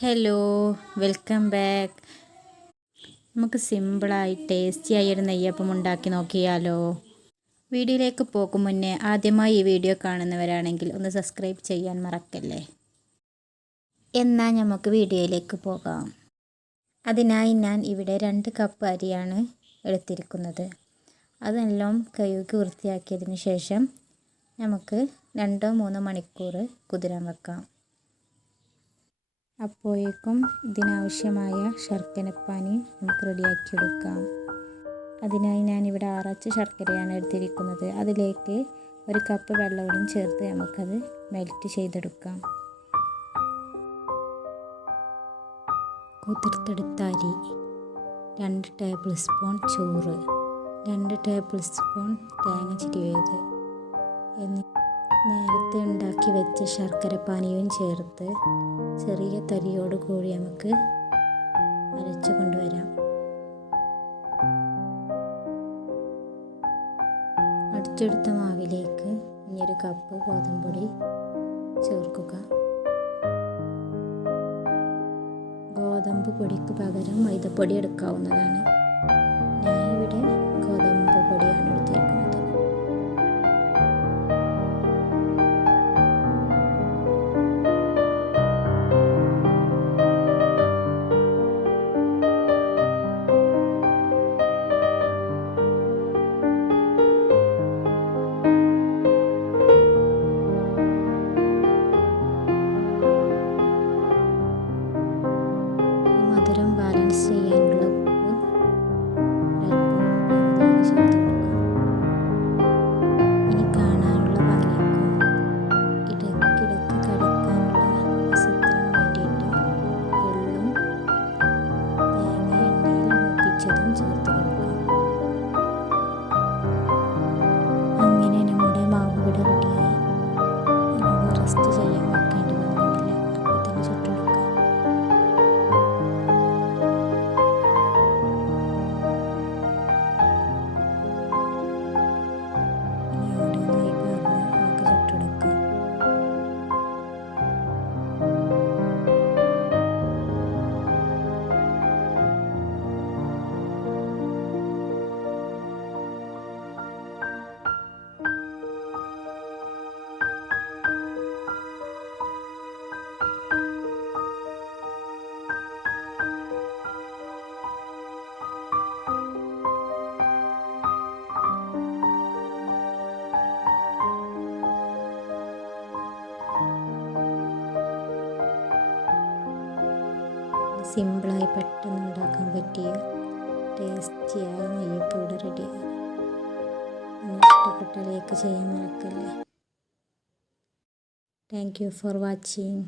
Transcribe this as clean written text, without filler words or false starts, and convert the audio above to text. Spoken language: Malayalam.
Hello, welcome back. നമുക്ക് സിമ്പിളായി ടേസ്റ്റിയായി ഒരു നെയ്യപ്പം ഉണ്ടാക്കി നോക്കിയാലോ. വീഡിയോയിലേക്ക് പോകും മുന്നേ ആദ്യമായി ഈ വീഡിയോ കാണുന്നവരാണെങ്കിൽ ഒന്ന് സബ്സ്ക്രൈബ് ചെയ്യാൻ മറക്കല്ലേ. എന്നാൽ നമുക്ക് വീഡിയോയിലേക്ക് പോകാം. അതിനായി ഞാൻ ഇവിടെ 2 കപ്പ് അരിയാണ് എടുത്തിരിക്കുന്നത്. അതെല്ലാം കഴുകി വൃത്തിയാക്കിയതിന് ശേഷം നമുക്ക് 2-3 മണിക്കൂർ കുതിരാൻ വെക്കാം. അപ്പോഴേക്കും ഇതിനാവശ്യമായ ശർക്കരപ്പാനി നമുക്ക് റെഡിയാക്കിയെടുക്കാം. അതിനായി ഞാനിവിടെ 6 അച്ച് ശർക്കരയാണ് എടുത്തിരിക്കുന്നത്. അതിലേക്ക് 1 കപ്പ് വെള്ളവും ചേർത്ത് നമുക്കത് മെൽറ്റ് ചെയ്തെടുക്കാം. കുതിർത്തെടുത്ത അരി, 2 ടേബിൾ സ്പൂൺ ചോറ്, 2 ടേബിൾ സ്പൂൺ തേങ്ങ ചിരവിയത് നേരത്തെ ഉണ്ടാക്കി വെച്ച ശർക്കരപ്പാനിയും ചേർത്ത് ചെറിയ തരിയോട് കൂടി നമുക്ക് അരച്ചു കൊണ്ടുവരാം. അടിച്ചെടുത്ത മാവിലേക്ക് 1 കപ്പ് ഗോതമ്പൊടി ചേർക്കുക. ഗോതമ്പ് പൊടിക്ക് പകരം മൈദപ്പൊടി എടുക്കാവുന്നതാണ്. ഞാനിവിടെ ഗോതമ്പ് പൊടിയാണ് എടുത്തിരിക്കുന്നത്. മധുരം ബാലൻസ് ചെയ്യാനുള്ള ഉപ്പ് ചേർത്ത് കൊടുക്കാം. ഇനി കാണാനുള്ള ഭംഗിക്കും ഇടയ്ക്കിടയ്ക്ക് കടിക്കാനുള്ള രസത്തിനും വേണ്ടിയിട്ട് എള്ളും തേങ്ങ എണ്ണയിൽ മൂപ്പിച്ചതും ചേർത്ത് കൊടുക്കാം. അങ്ങനെ നമ്മുടെ മാവ് ഇവിടെ റെഡിയായി. ഇനി റെസ്റ്റ് ചെയ്യാൻ വെക്കേണ്ടതൊന്നുമില്ല, അപ്പോൾ തന്നെ ചുട്ടെടുക്കാം. സിമ്പിളായി പെട്ടെന്ന് ഉണ്ടാക്കാൻ പറ്റിയ ടേസ്റ്റിയായ നെയ്യപ്പം ഇവിടെ റെഡിയായി. നിങ്ങൾക്ക് ഇഷ്ടപ്പെട്ട ലൈക്ക് ചെയ്യാൻ മറക്കല്ലേ. Thank you for watching.